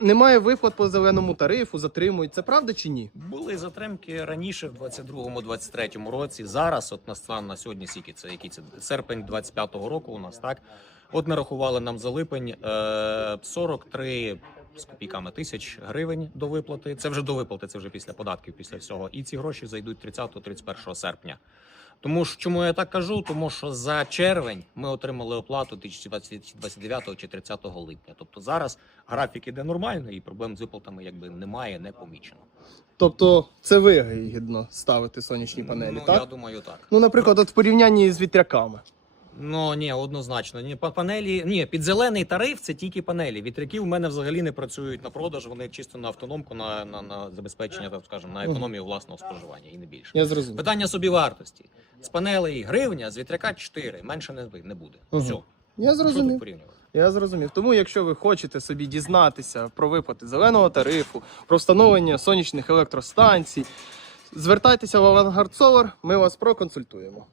немає виплат по зеленому тарифу, затримують. Це правда чи ні? Були затримки раніше, в 22-23 році. Зараз, от на стан на сьогодні, скільки це, який це серпень 25-го року у нас, так? От нарахували нам за липень е, 43 з копійками тисяч гривень до виплати. Це вже до виплати, це вже після податків, після всього. І ці гроші зайдуть 30-31 серпня. Тому ж чому я так кажу? Тому що за червень ми отримали оплату 29 чи 30 липня. Тобто зараз графік іде нормально і проблем з виплатами якби немає, не помічено. Тобто це вигідно ставити сонячні панелі, ну, так? я думаю, так. Ну, наприклад, от в порівнянні з вітряками. Ну ні, однозначно. Ні, па- панелі, ні, під зелений тариф це тільки панелі. Вітряки в мене взагалі не працюють на продаж. Вони чисто на автономку, на, на, на забезпечення, так скажемо, на економію власного споживання і не більше. Я зрозумів. Питання собі вартості. З панелей гривня, з вітряка 4. Менше не, не буде. Угу. Все. Я зрозумів. Я зрозумів. Тому, якщо ви хочете собі дізнатися про виплати зеленого тарифу, про встановлення сонячних електростанцій, звертайтеся в Авангард Solar, ми вас проконсультуємо.